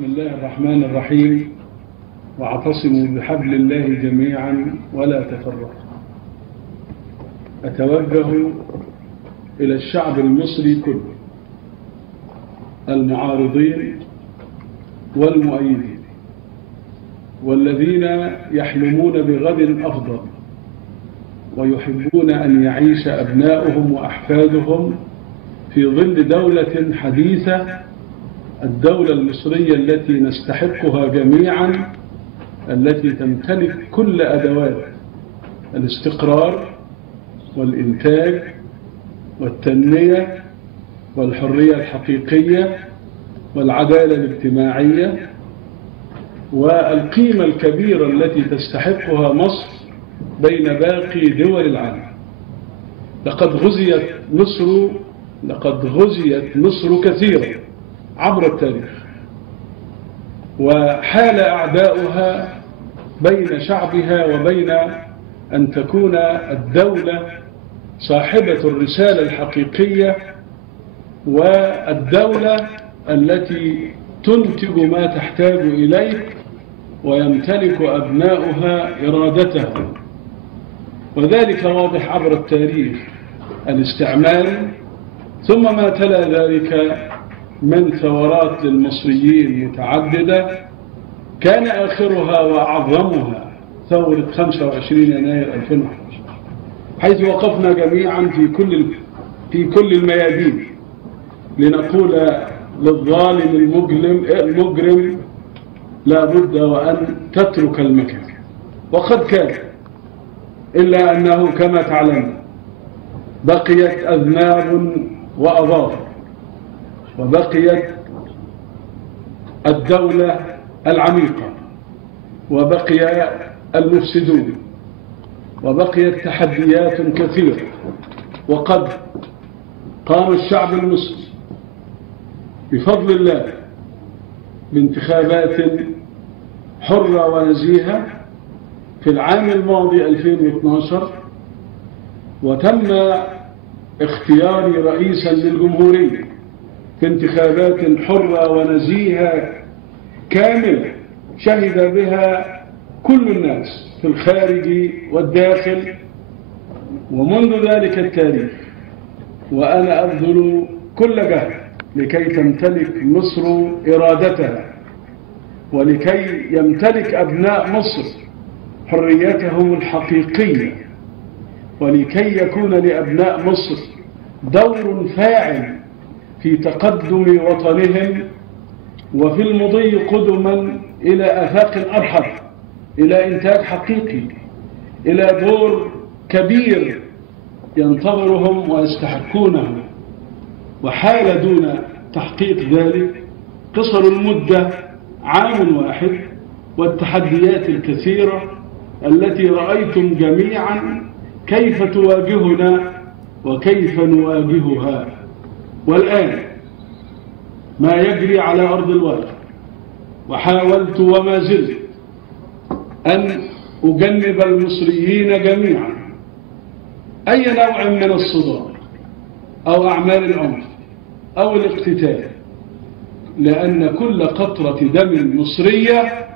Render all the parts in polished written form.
بسم الله الرحمن الرحيم. واعتصموا بحبل الله جميعا ولا تفرقوا. أتوجه إلى الشعب المصري كله، المعارضين والمؤيدين والذين يحلمون بغد أفضل ويحبون أن يعيش أبناؤهم وأحفادهم في ظل دولة حديثة، الدولة المصرية التي نستحقها جميعا، التي تمتلك كل أدوات الاستقرار والإنتاج والتنمية والحرية الحقيقية والعدالة الاجتماعية والقيمة الكبيرة التي تستحقها مصر بين باقي دول العالم. لقد غزيت مصر كثيرا عبر التاريخ، وحال أعداؤها بين شعبها وبين أن تكون الدولة صاحبة الرسالة الحقيقية والدولة التي تنتج ما تحتاج إليه ويمتلك أبناؤها إرادتها. وذلك واضح عبر التاريخ الاستعماري، ثم ما تلا ذلك من ثورات للمصريين متعددة، كان آخرها وأعظمها ثورة 25 يناير 2011، حيث وقفنا جميعا في كل الميادين لنقول للظالم المجرم لا بد وأن تترك المكان. وقد كان، إلا أنه كما تعلم بقيت أذناب وأظافر، وبقيت الدولة العميقة، وبقي المفسدون، وبقيت تحديات كثيرة. وقد قام الشعب المصري بفضل الله بانتخابات حرة ونزيهة في العام الماضي 2012، وتم اختياري رئيسا للجمهورية في انتخابات حرة ونزيهة كاملة شهد بها كل الناس في الخارج والداخل. ومنذ ذلك التاريخ وأنا أبذل كل جهد لكي تمتلك مصر إرادتها، ولكي يمتلك أبناء مصر حريتهم الحقيقية، ولكي يكون لأبناء مصر دور فاعل في تقدم وطنهم وفي المضي قدما إلى آفاق أرحب، إلى إنتاج حقيقي، إلى دور كبير ينتظرهم ويستحقونه. وحال دون تحقيق ذلك قصر المدة عام واحد، والتحديات الكثيرة التي رأيتم جميعا كيف تواجهنا وكيف نواجهها. والآن ما يجري على أرض الواقع، وحاولت وما زلت أن أجنب المصريين جميعا أي نوع من الصدام أو أعمال العنف أو الاقتتال، لأن كل قطرة دم مصرية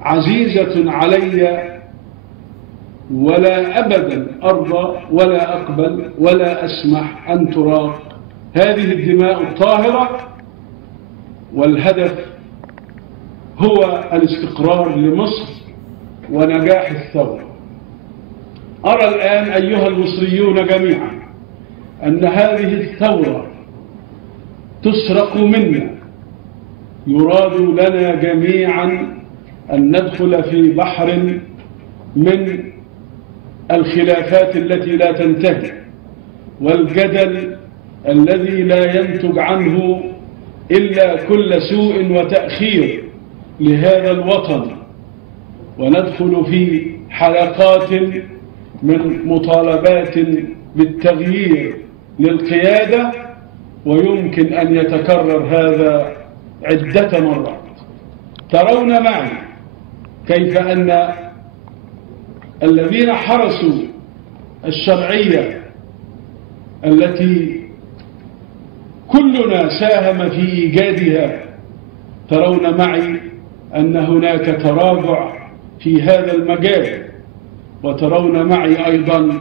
عزيزة علي، ولا أبدا أرضى ولا أقبل ولا أسمح أن تراق هذه الدماء الطاهرة. والهدف هو الاستقرار لمصر ونجاح الثورة. أرى الآن أيها المصريون جميعا أن هذه الثورة تسرق منا. يراد لنا جميعا أن ندخل في بحر من الخلافات التي لا تنتهي، والجدل الذي لا ينتج عنه إلا كل سوء وتأخير لهذا الوطن، وندخل في حلقات من مطالبات بالتغيير للقيادة، ويمكن أن يتكرر هذا عدة مرات. ترون معي كيف أن الذين حرسوا الشرعية التي كلنا ساهم في إيجادها ترون معي أن هناك تراجع في هذا المجال، وترون معي أيضا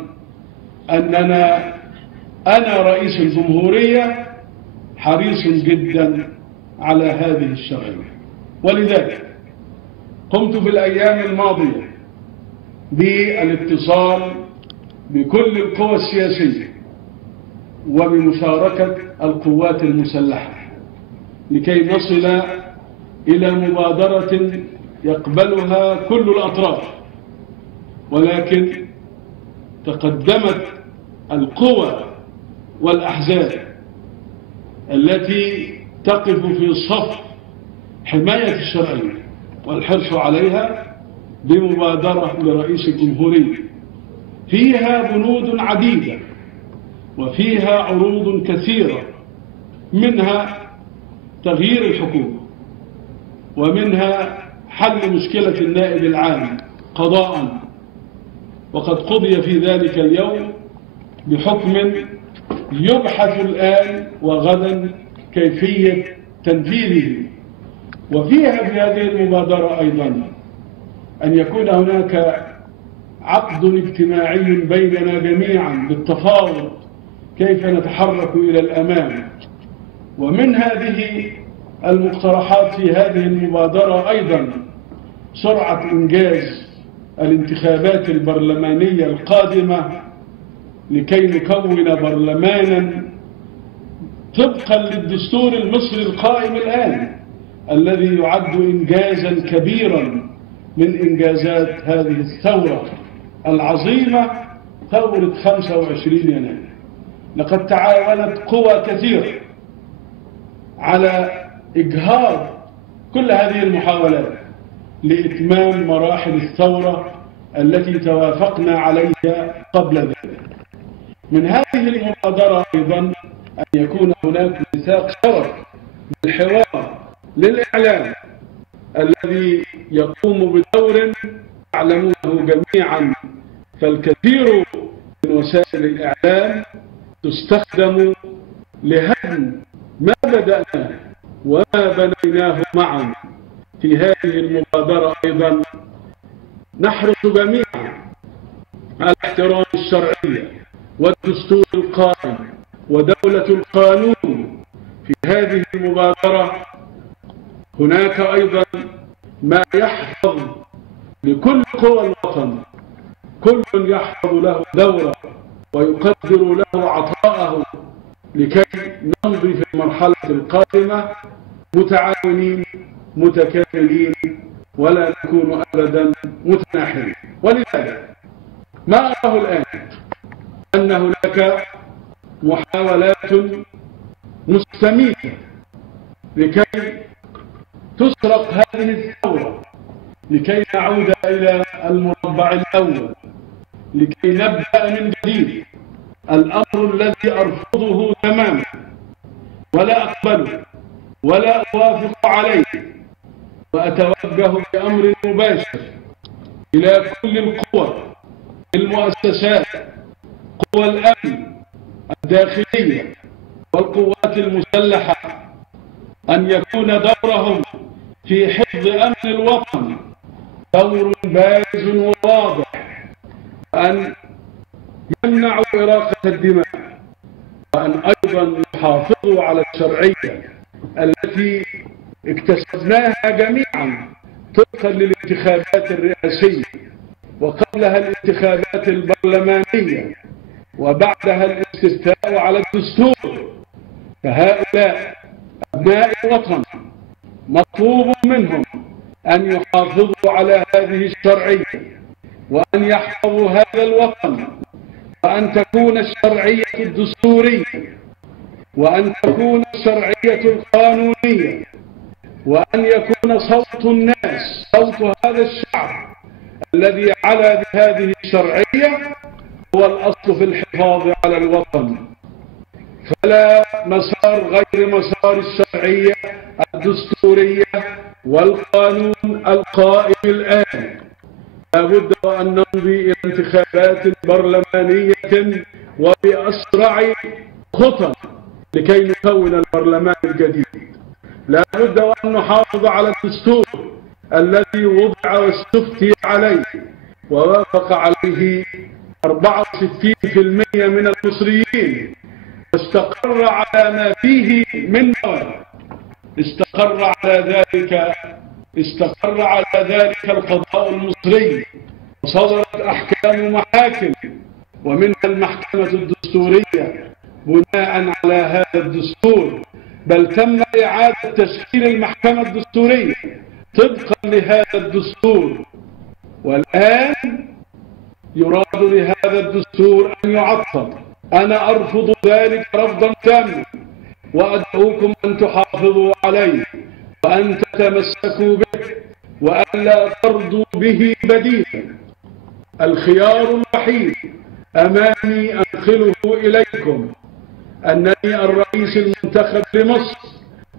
أنا رئيس الجمهورية حريص جدا على هذه الشرعية. ولذلك قمت في الأيام الماضية بالاتصال بكل القوى السياسية وبمشاركة القوات المسلحة لكي نصل إلى مبادرة يقبلها كل الأطراف. ولكن تقدمت القوى والأحزاب التي تقف في صف حماية الشرعية والحرص عليها بمبادرة لرئيس الجمهورية فيها بنود عديدة وفيها عروض كثيرة، منها تغيير الحكومة، ومنها حل مشكلة النائب العام قضاء، وقد قضي في ذلك اليوم بحكم يبحث الآن وغدا كيفية تنفيذه. وفيها في هذه المبادرة أيضا أن يكون هناك عقد اجتماعي بيننا جميعا بالتفاوض كيف نتحرك إلى الأمام. ومن هذه المقترحات في هذه المبادرة أيضا سرعة إنجاز الانتخابات البرلمانية القادمة لكي نكون برلمانا طبقا للدستور المصري القائم الآن، الذي يعد إنجازا كبيرا من إنجازات هذه الثورة العظيمة، ثورة 25 يناير. لقد تعاونت قوى كثيرة على إجهاض كل هذه المحاولات لإتمام مراحل الثورة التي توافقنا عليها قبل ذلك. من هذه المبادرة أيضا أن يكون هناك ميثاق شرف بالحوار للإعلام الذي يقوم بدور تعلمونه جميعا، فالكثير من وسائل الإعلام تستخدم لهدم ما بدأناه وما بنيناه معا. في هذه المبادرة أيضا نحرص جميعا على احترام الشرعية والدستور القائم ودولة القانون. في هذه المبادرة هناك أيضا ما يحفظ لكل قوى الوطن، كل يحفظ له دوره ويقدر له عطاءه لكي نمضي في المرحلة القادمة متعاونين متكاملين ولا نكون أبدا متناحرين. ولذلك ما أراه الآن أن هناك محاولات مستميتة لكي تسرق هذه الثورة، لكي نعود إلى المربع الأول، لكي نبدأ من جديد. الأمر الذي أرفضه تماما ولا أقبله ولا أوافق عليه، وأتوجه بأمر مباشر إلى كل القوى المؤسسات، قوى الأمن الداخلية والقوات المسلحة، أن يكون دورهم في حفظ أمن الوطن دور بارز وواضح، وأن يمنعوا إراقة الدماء، وأن أيضا يحافظوا على الشرعية التي اكتسبناها جميعا طبقا للانتخابات الرئاسية، وقبلها الانتخابات البرلمانية، وبعدها الاستفتاء على الدستور. فهؤلاء أبناء الوطن مطلوب منهم أن يحافظوا على هذه الشرعية، وأن يحفظوا هذا الوطن، وأن تكون الشرعية الدستورية، وأن تكون الشرعية القانونية، وأن يكون صوت الناس، صوت هذا الشعب الذي علا بهذه الشرعية، هو الأصل في الحفاظ على الوطن. فلا مسار غير مسار الشرعية الدستورية والقانون القائم الآن. لابد أن نمضي إلى انتخابات برلمانية وبأسرع خطى لكي نكون البرلمان الجديد. لا بد وأن نحافظ على الدستور الذي وضع واستفتي عليه ووافق عليه 64% من المصريين، واستقر على ما فيه من نوى، استقر على ذلك القضاء المصري، وصدرت أحكام محاكم ومنها المحكمة الدستورية بناء على هذا الدستور، بل تم إعادة تشكيل المحكمة الدستورية طبقا لهذا الدستور. والآن يراد لهذا الدستور أن يعطل. أنا أرفض ذلك رفضا تاما، وأدعوكم أن تحافظوا عليه وأن تتمسكوا به وأن لا ترضوا به بديلا. الخيار الوحيد أمامي أنقله إليكم أنني الرئيس المنتخب لمصر،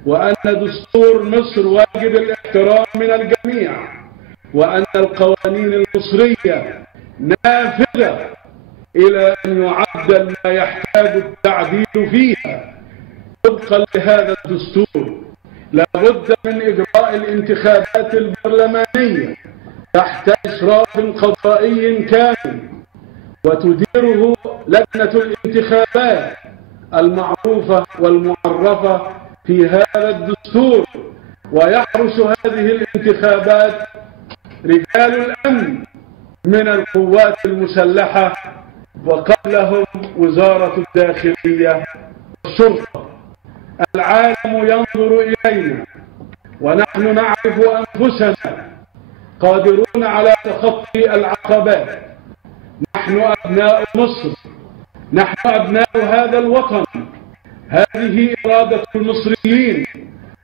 وأن دستور مصر واجب الاحترام من الجميع، وأن القوانين المصرية نافذة إلى أن يعدل ما يحتاج التعديل فيها طبقا لهذا الدستور. لا بد من إجراء الانتخابات البرلمانية تحت إشراف قضائي كامل، وتديره لجنة الانتخابات المعروفة والمعرفة في هذا الدستور، ويحرس هذه الانتخابات رجال الأمن من القوات المسلحة، وقبلهم وزارة الداخلية والشرطة. العالم ينظر إلينا ونحن نعرف أنفسنا قادرون على تخطي العقبات. نحن أبناء مصر، نحن أبناء هذا الوطن، هذه إرادة المصريين،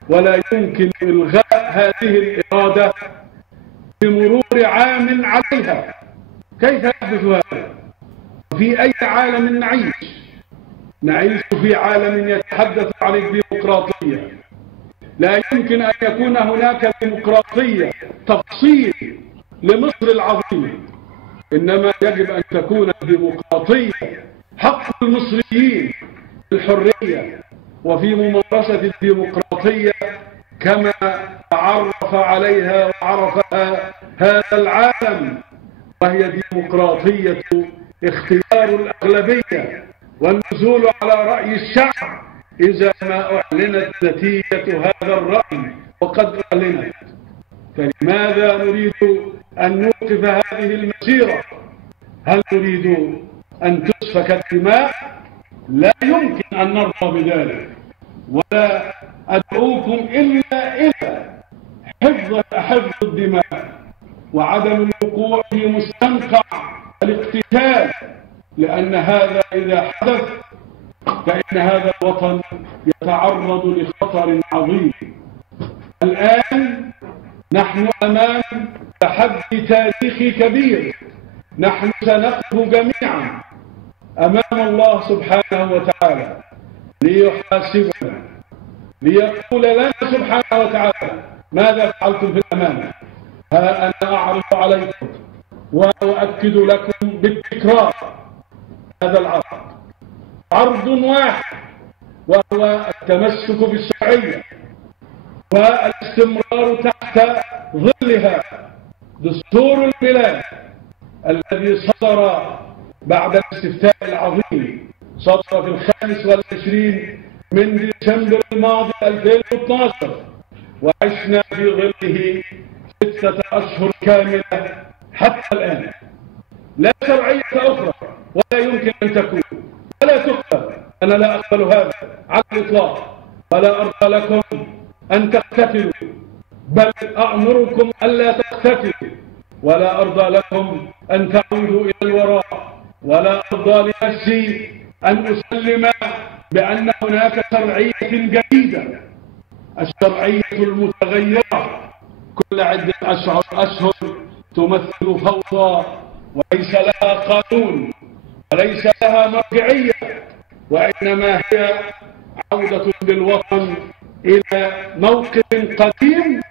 ولا يمكن إلغاء هذه الإرادة بمرور عام عليها. كيف يحدث هذا؟ في أي عالم نعيش؟ نعيش في عالم يتحدث عن الديمقراطية. لا يمكن أن يكون هناك ديمقراطية تفصيل لمصر العظيمة، إنما يجب أن تكون الديمقراطية حق المصريين الحرية، وفي ممارسة الديمقراطية كما تعرف عليها وعرفها هذا العالم، وهي ديمقراطية اختيار الأغلبية والنزول على رأي الشعب إذا ما أعلنت نتيجة هذا الرأي، وقد أعلنت. فلماذا نريد أن نوقف هذه المسيرة؟ هل نريد أن تسفك الدماء؟ لا يمكن أن نرضى بذلك، ولا أدعوكم إلا إلى حفظ الدماء وعدم الوقوع في مستنقع الاقتتال، لأن هذا إذا حدث فإن هذا الوطن يتعرض لخطر عظيم. الآن نحن أمام تحدي تاريخي كبير. نحن سنقف جميعا أمام الله سبحانه وتعالى ليحاسبنا، ليقول لنا سبحانه وتعالى ماذا فعلتم في الأمانة. ها أنا أعرض عليكم وأؤكد لكم بالتكرار هذا العرض، عرض واحد، وهو التمسك بالشرعية والاستمرار تحت ظلها. دستور البلاد الذي صدر بعد الاستفتاء العظيم صدر في 25 من ديسمبر الماضي 2012، وعشنا في ظله 6 أشهر كاملة حتى الآن. لا شرعية أخرى ولا يمكن أن تكون ولا تقبل. أنا لا أقبل هذا على الإطلاق، ولا أرضى لكم أن تقتتلوا، بل أأمركم ألا تقتتلوا، ولا أرضى لكم أن تعودوا إلى الوراء، ولا أرضى لنفسي أن أسلم بأن هناك شرعية جديدة. الشرعية المتغيرة كل عدة أشهر تمثل فوضى وليس لها قانون وليس لها مرجعية، وإنما هي عودة للوطن إلى موقف قديم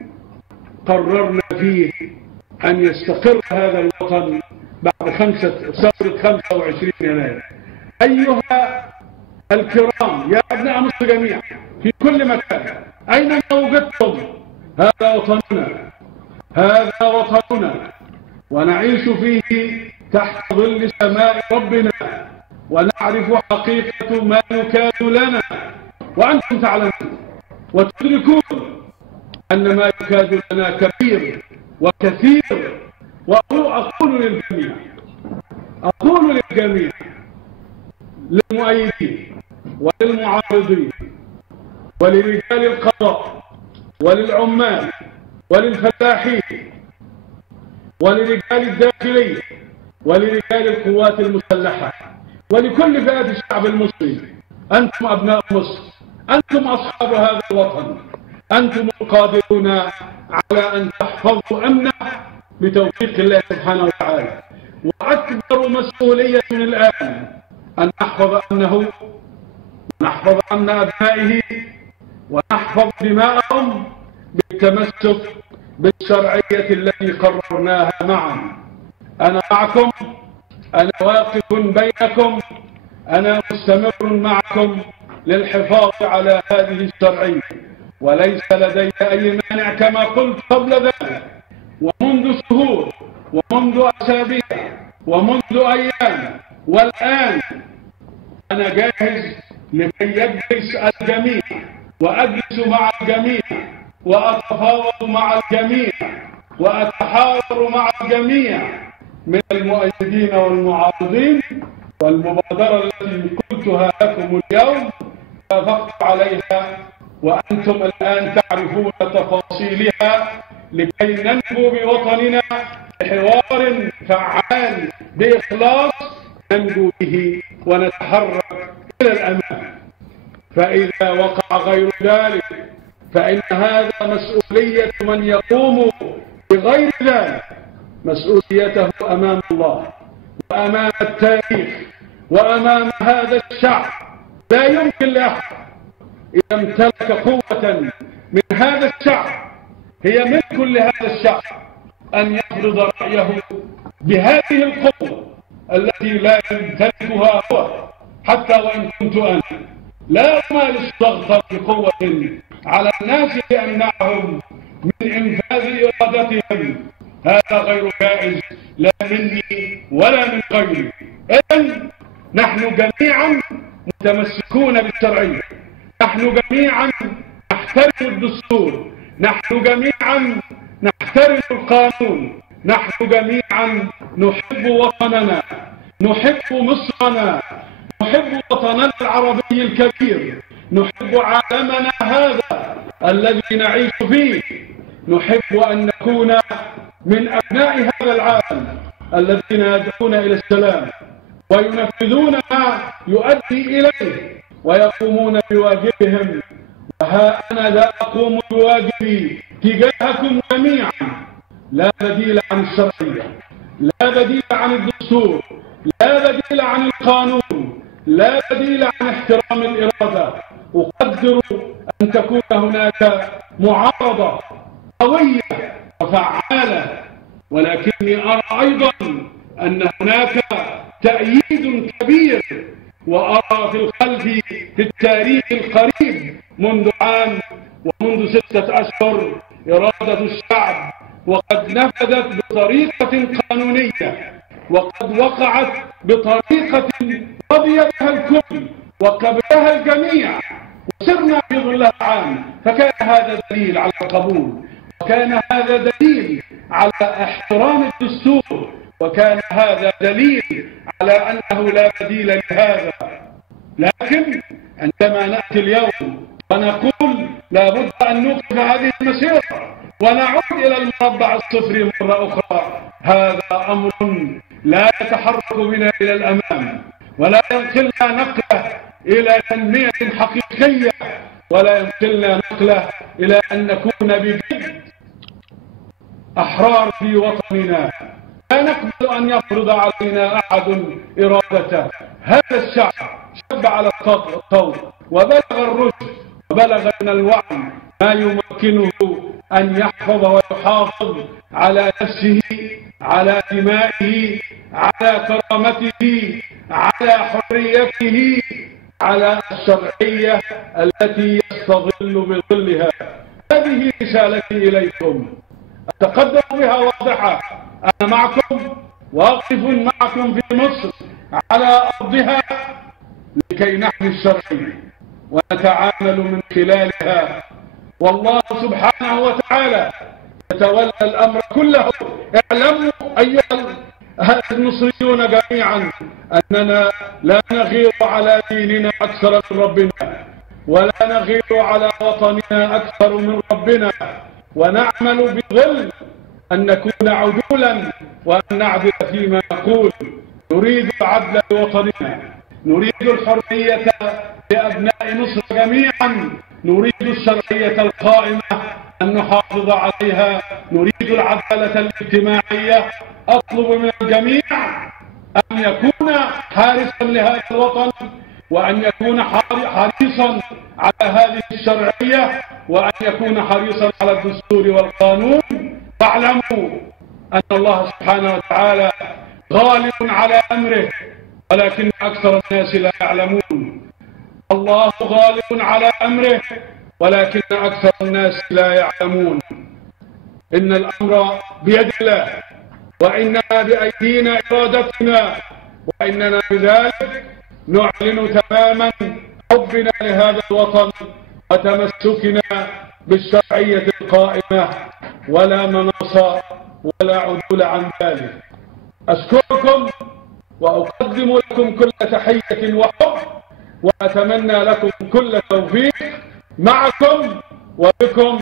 قررنا فيه أن يستقر هذا الوطن بعد ثورة 25 يناير. أيها الكرام يا أبناء مصر جميعا في كل مكان، أين أنتم، هذا وطننا، هذا وطننا، ونعيش فيه تحت ظل سماء ربنا، ونعرف حقيقة ما يكاد لنا، وأنتم تعلمون وتدركون أن ما يكاد لنا كبير وكثير. وأقول للجميع، للمؤيدين وللمعارضين ولرجال القضاء وللعمال وللفلاحين ولرجال الداخلية ولرجال القوات المسلحة ولكل فئات الشعب المصري: أنتم أبناء مصر، أنتم أصحاب هذا الوطن، أنتم القادرون على أن تحفظوا أمنه بتوفيق الله سبحانه وتعالى. وأكبر مسؤولية الآن أن نحفظ أمنه، ونحفظ أمن أبنائه، ونحفظ دماءهم بالتمسك بالشرعية التي قررناها معا. أنا معكم، أنا واقف بينكم، أنا مستمر معكم للحفاظ على هذه الشرعية، وليس لدي أي مانع كما قلت قبل ذلك ومنذ شهور ومنذ أسابيع ومنذ أيام. والآن أنا جاهز لكي يجلس الجميع وأجلس مع الجميع وأتفاوض مع الجميع وأتحاور مع الجميع من المؤيدين والمعارضين. والمبادرة التي قلتها لكم اليوم وافقت عليها، وأنتم الآن تعرفون تفاصيلها، لكي ننجو بوطننا بحوار فعال بإخلاص ننجو به ونتحرك إلى الأمام. فإذا وقع غير ذلك فإن هذا مسؤولية من يقوم بغير ذلك، مسؤوليته أمام الله وأمام التاريخ وأمام هذا الشعب. لا يمكن لأحد إذا امتلك قوة من هذا الشعب هي ملك لهذا الشعب أن يفرض رأيه بهذه القوة التي لا يمتلكها هو. حتى وإن كنت أنا لا أمارس ضغطا بقوة على الناس لأمنعهم من إنفاذ إرادتهم، هذا غير جائز لا مني ولا من غيري. إذن نحن جميعا متمسكون بالشرعية، نحن جميعا نحترم الدستور، نحن جميعا نحترم القانون، نحن جميعا نحب وطننا، نحب مصرنا، نحب وطننا العربي الكبير، نحب عالمنا هذا الذي نعيش فيه، نحب أن نكون من أبناء هذا العالم الذين يدعون إلى السلام وينفذون ما يؤدي إليه ويقومون بواجبهم. وها أنا لا أقوم بواجبي تجاهكم جميعا. لا بديل عن الشرعية، لا بديل عن الدستور، لا بديل عن القانون، لا بديل عن احترام الإرادة. أقدر أن تكون هناك معارضة قوية وفعالة، ولكني أرى أيضا أن هناك تأييد كبير، وأرى في الخلف في التاريخ القريب منذ عام ومنذ 6 أشهر إرادة الشعب وقد نفذت بطريقة قانونية، وقد وقعت بطريقة رضي بها الكل وقبلها الجميع وسرنا في ظلها عام. فكان هذا دليل على القبول، وكان هذا دليل على احترام الدستور، وكان هذا دليل على أنه لا بديل لهذا. لكن عندما نأتي اليوم ونقول لابد أن نوقف هذه المسيرة ونعود إلى المربع الصفري مرة أخرى، هذا أمر لا يتحرك بنا إلى الأمام، ولا ينقلنا نقلة إلى تنمية حقيقية، ولا ينقلنا نقلة إلى أن نكون بجد أحرار في وطننا. لا نقبل أن يفرض علينا أحد إرادته. هذا الشعب شب على الطور وبلغ الرشد وبلغ من الوعي ما يمكنه أن يحفظ ويحافظ على نفسه، على دمائه، على كرامته، على حريته، على الشرعية التي يستظل بظلها. هذه هذه رسالتي إليكم، أتقدم بها واضحة. أنا معكم، واقف معكم في مصر على أرضها لكي نحمي الشرعية ونتعامل من خلالها، والله سبحانه وتعالى يتولى الأمر كله. اعلموا أيها المصريون جميعا أننا لا نغير على ديننا أكثر من ربنا، ولا نغير على وطننا أكثر من ربنا، ونعمل بظل أن نكون عدولا وأن نعدل فيما نقول. نريد العدل لوطننا، نريد الحرية لأبناء مصر جميعا، نريد الشرعية القائمة أن نحافظ عليها، نريد العدالة الاجتماعية. أطلب من الجميع أن يكون حارسا لهذا الوطن، وأن يكون حريصا على هذه الشرعية، وأن يكون حريصا على الدستور والقانون. واعلموا أن الله سبحانه وتعالى غالب على أمره، ولكن أكثر الناس لا يعلمون. الله غالب على أمره، ولكن أكثر الناس لا يعلمون. إن الأمر بيد الله، وإننا بأيدينا إرادتنا، وإننا بذلك نعلن تماما حبنا لهذا الوطن وتمسكنا بالشرعية القائمة، ولا مناص ولا عدول عن ذلك. أشكركم وأقدم لكم كل تحية وحب، وأتمنى لكم كل توفيق معكم وبكم،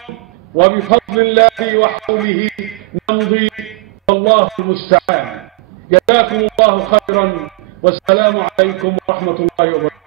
وبفضل الله وحوله نمضي، والله المستعان. جزاكم الله خيرا، والسلام عليكم ورحمة الله وبركاته.